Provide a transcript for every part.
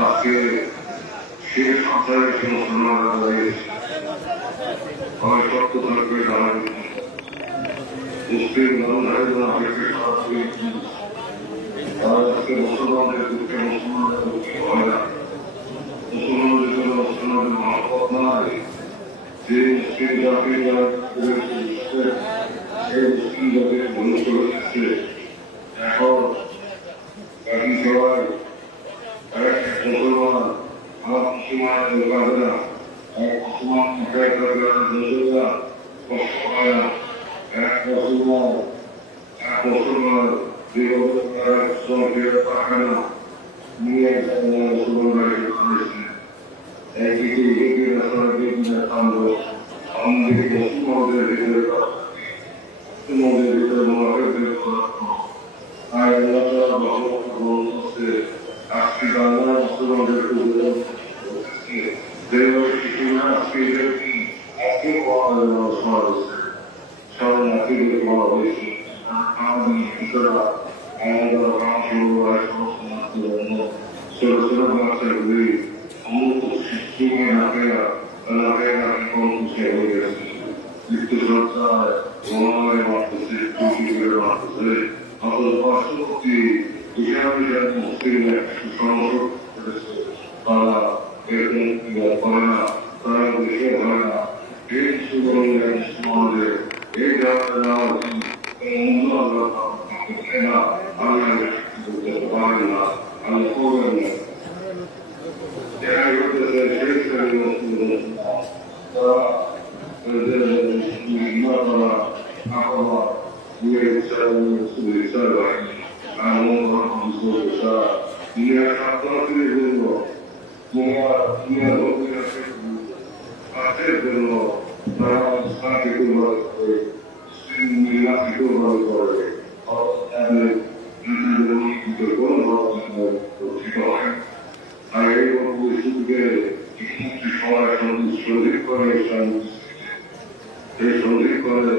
আজকে শেষ সপ্তাহে আমার সত্য থাকবে মুসলিম আজকে মুসলমানদের দুঃখে মুসলমানদের দুঃখে হয় না, মুসলমানদের জন্য মুসলমানদের মহব্বত নাই। যে মুসলিম জাতিরা সেই মুসলিম জাতির ধ্বংস হয়েছে। এখন বাকি সবাই মুসলমান আমার মুসলমানের কাজে না, এক মুসলমান এক মুসলমান থাকে না নিয়ে মুসলমান একদিকে আমাদের মুসলমানদের ভিতরে মুসলমানদের ভিতরে আর আজকে বাংলা মুসলমানদের শিশুরা আজকে সবাই আজকে বলা হয়েছে আমাদের শিশুরা আমাদের ছোট ছোট বাচ্চাগুলি সমস্ত শিশুকে নাকেরা খুশি হয়ে গেছে। মৃত্যু সরকার মনে মারতেছে করে মারতেছে আমাদের পার্শ্ববর্তী তারা এরকম করে না, তারা দেশে হয় না। এই মুসলমানদের এই পারে না, আমি করবেন না। আর এই পরিস্থিতিকে সবাই শরীর করে এই শরীর করে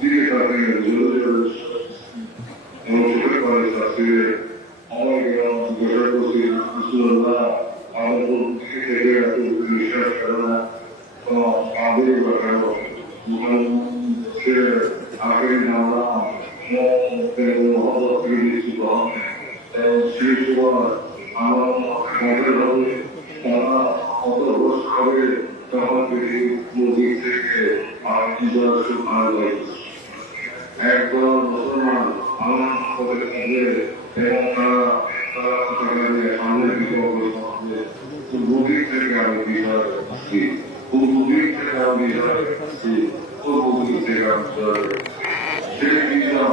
দিকে তাকে চোখে করে শাস্তিরে আমাকে ঘোষণা করছি আমার দিকে থেকে এত বিশ্বাস করে না আমাদের সে আগে আমরা সেই সময় আমার মনে হবে তারা কত রোজ খাবে তখন নদীর থেকে আর কি একদল মুসলমান আমার পথে থাকবে এবং তারা সামনের নদীর থেকে আমি বিহার আসছি, নদীর থেকে আমি বিহার আসছি, নদীর থেকে আমি সেই বিহার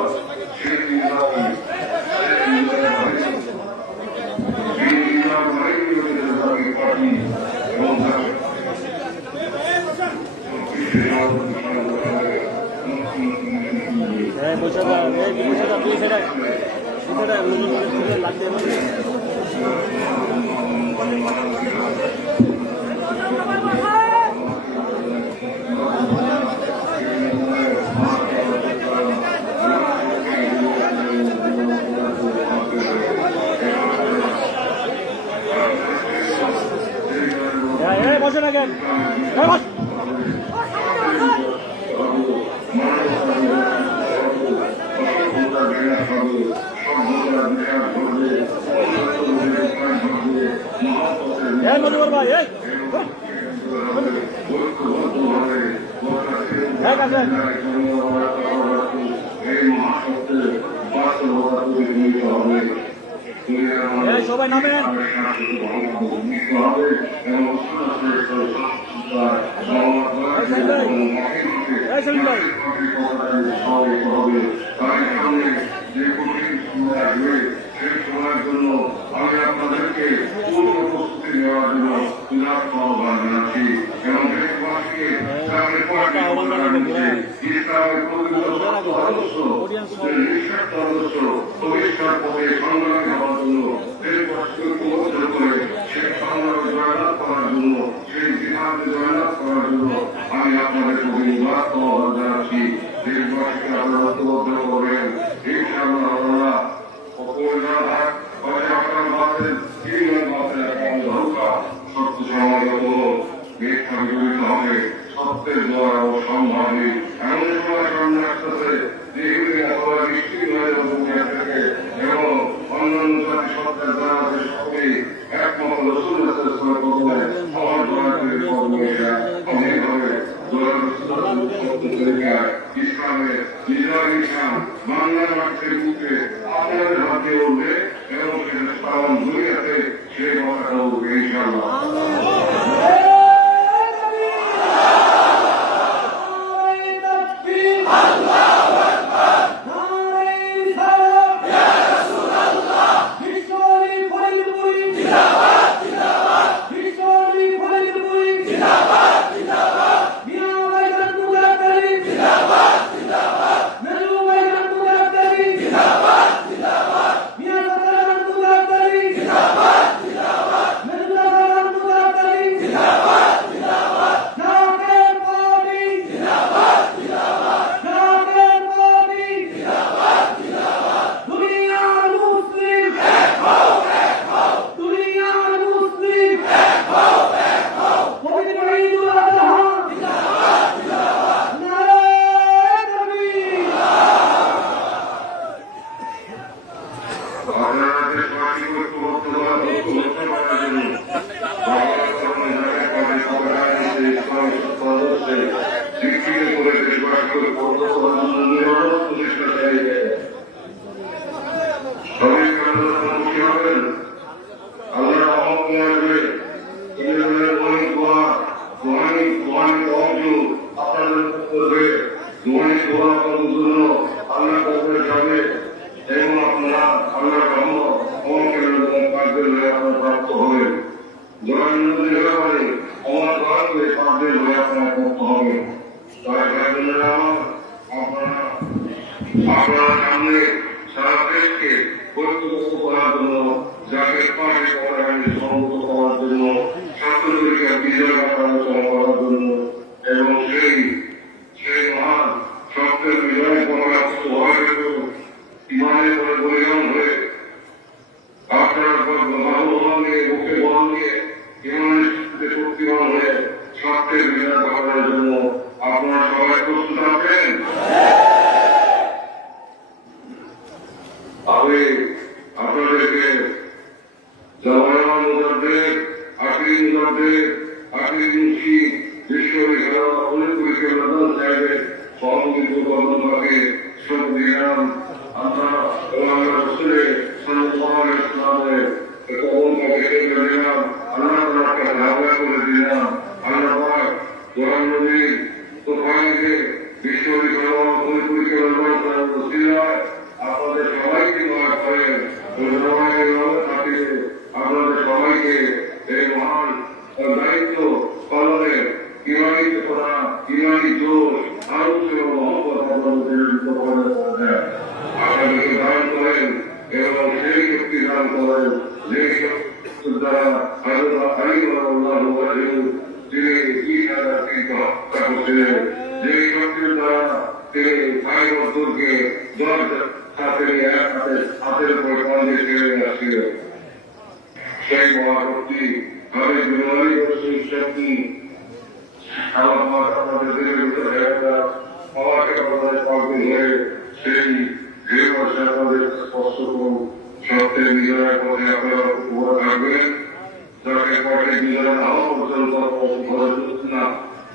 সবাই নামেন। সেই সময়ের জন্য আমি আপনাদেরকে পূর্ব প্রস্তুতি নেওয়ার জন্য আহ্বান জানাচ্ছি এবং দেশবাসীকে ইসলামের নিঃস্বার্থ আদর্শ পরিষ্কার পথে সংগ্রামী হওয়ার জন্য দেশবাসীকে উপলব্ধ করে সেই সংগ্রামে জয়লাভ করার জন্য সেই জিহাদে জয়লাভ করার জন্য আমি আপনাদের প্রতি আহ্বান জানাচ্ছি। দেশবাসীকে আপনারা উপলব্ধ করবেন। ইনশাআল্লাহ আমরা সত্যের দ্বারা সম্ভাবী এমন সময় সামনে আসতেছে যে নিশ্চিত হয়ে যাবে এবং অন্যান্য জাতি সত্যের দ্বারা সকলেই একমত রসুল ইসলামের নিজের ইসলাম বাংলার মাঠের বুকে আপনাদের হাতে উঠবে এবং সেটা পালন দুনিয়াতে সেই কথাটা উঠবে ইনশাআল্লাহ। আপনারা সামনে সারা দেশকে ঐক্যবদ্ধ করার জন্য জাতির পাশে সংগত করার জন্য ছাত্রদেরকে বিজয় আলোচনা করার জন্য এবং সেই মহান সত্যের বিজয় পরাস্ত হয়ে ইমানের পরে বলিদান হয়ে আপনার বাহুবল নিয়ে বুকে বল নিয়ে ইমানের শক্তিবান হয়ে সত্যের বিজয় করার জন্য আপনারা সবাই প্রস্তুত আছেন। আমি আপনাদেরকে জামায়াত মুজাদ্দিদ আকিদ মুজাদ্দিদ আকিদ মুন্সি বিশ্ববিদ্যালয় অনেক পরিচালনা সাহেবের সহযোগিত কর্মকারী সব দিলাম। আমরা রসুলের সাল্লাল্লাহু আলাইহি ওয়াসাল্লামের কর্মকারী দিলাম। আল্লাহ তাআলাকে ধারণা করে দিলাম। আল্লাহ পাক কোরআন নবীর তোফাইকে বিশ্ববিদ্যালয় অনেক পরিচালনা করার ওসিলায় আপনাদের সবাইকে দোয়া করেন। আপনাদের সবাইকে এই মহান দায়িত্ব পালনের ইমানি করা ইমানি জোর আরো মহব্বত আপনাদেরকে দান করেন এবং সেই শক্তি দান করেন যে শক্তির দ্বারা তিনি হত্যা করছিলেন, যে শক্তির দ্বারা তিনি ভাই বন্ধুকে হাতের উপর কন্দে ছেড়ে আসছিলেন। সেই মহাশক্তি আমি বিনয়ী সেই শক্তি আমাদের দেহের ভিতরে আমাকে আপনাদের পাগল হয়ে সেই ঢেউ আসে আপনাদের স্পর্শ করুন। সত্যের বিজয়ের পথে আপনারা উপর থাকবেন, যাকে পথে বিজয় না হওয়া পর্যন্ত না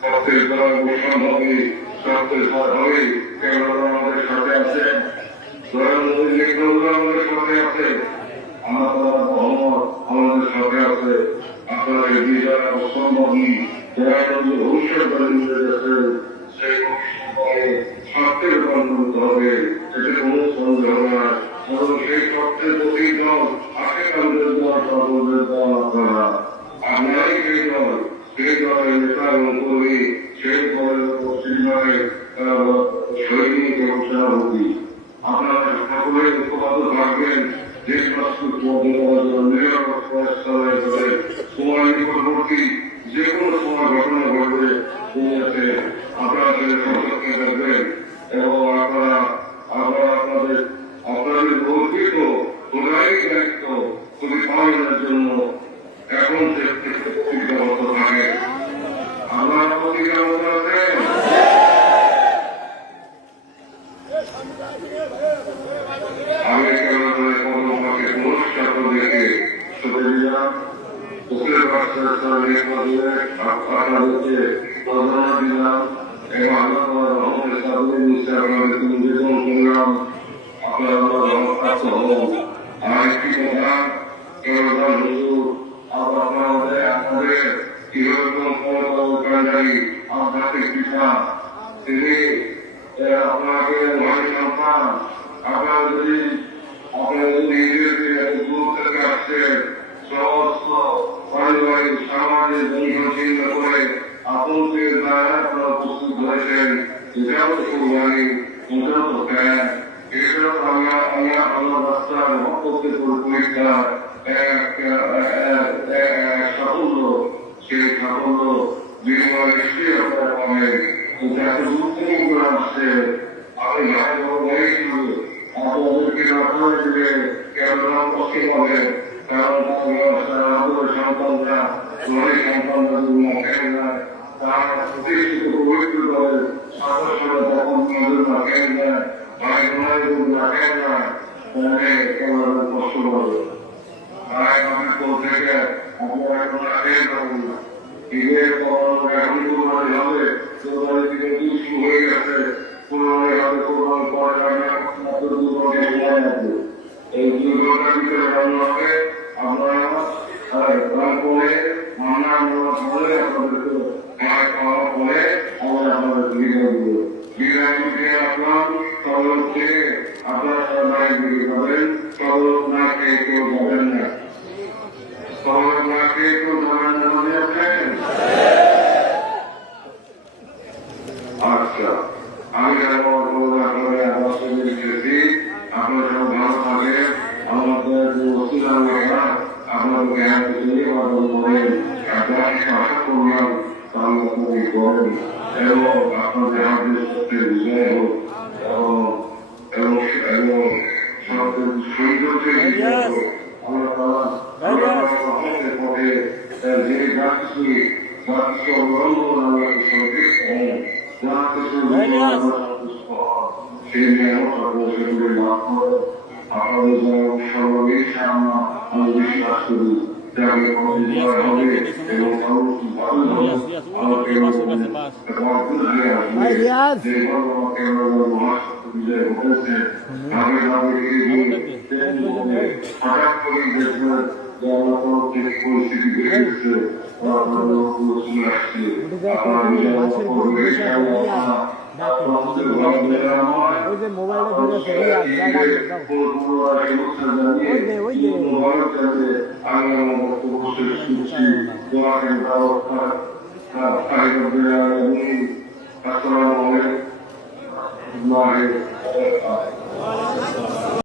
সত্যের দ্বারা অবসান হবে, সত্যের পথ হবে। কেননা আমাদের সাথে আছেন আমাদের সাথে আছে। আমরা সবচেয়ে কঠিন দল আশেপাশের দল সকলের দল আপনারা আপনারাই সেই দলের নেতা এবং কর্মী সেই দলের পশ্চিমবঙ্গে সৈনিক এবং সেনাপতি আপনারা সকলে ঐক্যবদ্ধ থাকবেন সময় নিকটবর্তী যে কোনো সময় ঘটনা ঘটবে আপনারা সতর্ক থাকবেন এবং আপনারা আপনাদের বর্ধিত প্রধানিক দায়িত্ব খুবই পালনের জন্য এখন থেকে প্রতিজ্ঞাবদ্ধ থাকে আপনারা প্রতিজ্ঞাবদ্ধ আছেন আমি কর্মকে পুরস্কার দেখে চলে দিলাম ওকের আপনাদেরকে প্রধারণা দিলাম এবং আল্লাহ রহমের সাথে নিশ্চয় আপনাদের তুমি বেতন করলাম আপনারা রহমপ্রাপ্ত হন আর একটি কথা কেবল হুজুর আপনাদের কিরকম ক্ষমতাকারী আধ্যাত্মিক পিতা তিনি আপনাকে ভাই সন্তান আপনারা যদি নিজেদের দূর থেকে আসছেন সমস্ত পারিবারিক সামাজিক বন্ধন চিহ্ন করে আতঙ্কের দ্বারা আপনারা প্রস্তুত হয়েছেন এটাও তো কুরবানি এটাও তো জ্ঞান এটাও আল্লাহ রাস্তার মহব্বতের পরীক্ষা সাফল্য সেই সাফল্য বিনিময় নিশ্চয়ই আপনারা পাবেন যাতে উত্তম করে আসছে আমি ভাই বলেছিল আপনাদেরকে রক্ষা দিলে কেননা কষ্ট পাবেন কারণ আমাদের সন্তানরা ঘরে সন্তানরা কেন যায় তারা প্রতিষ্ঠিত পবিত্র করে সদস্যরা তখন কেন যায় ভাই বোনের কেন যায় তাহলে কেমন কষ্ট পাবে তাই আমি তো থেকে আপনারা এখন আসেন না ঈদের এখন কোরবানি হবে কোরবানি থেকে শুরু হয়ে গেছে কোরবানি হবে কোরবানি পরে মাত্র 2 ঘন্টা সময় আছে এই 2 ঘন্টার ভিতরে রান্না হবে আপনারা রান করে রান্না করে আপনাদেরকে খাওয়া পরে আমরা আপনাদের বিদায় দিয়ে আসলাম তবে আপনারা সবাই বিক্রি করবেন তবে না খেয়ে কেউ যাবেন না তবে না খেয়ে কেউ যাবেন না মনে আছেন আচ্ছা আমি আপনাদের আপনার সব ভালো থাকে আমাদের আপনার জ্ঞান করেন আশা করলাম তাহলে আপনি করেন এবং আপনাদের হাতে সত্যি বিজয় হোক এবং সৌন্দর্যের বিজয় হোক আমরা পথে যে যা কিছু অবলম্বন আমরা সন্তুষ্ট হন যা কিছু সেই নিয়ামত সেগুলি লাভ করে আপনাদের সর্ববেশে আমি বিশ্বাস করি যাকে প্রতিবার হবে এবং ভালো হবে আমাকে যে মহাশক্তি বিজয় ঘটেছে ভাবে ভাবে হঠাৎ করে দেখবেন যে আমার কোনো পরিস্থিতি বেড়ে গেছে চলে আসছে আপনার ওই যে মোবাইলটা ধরে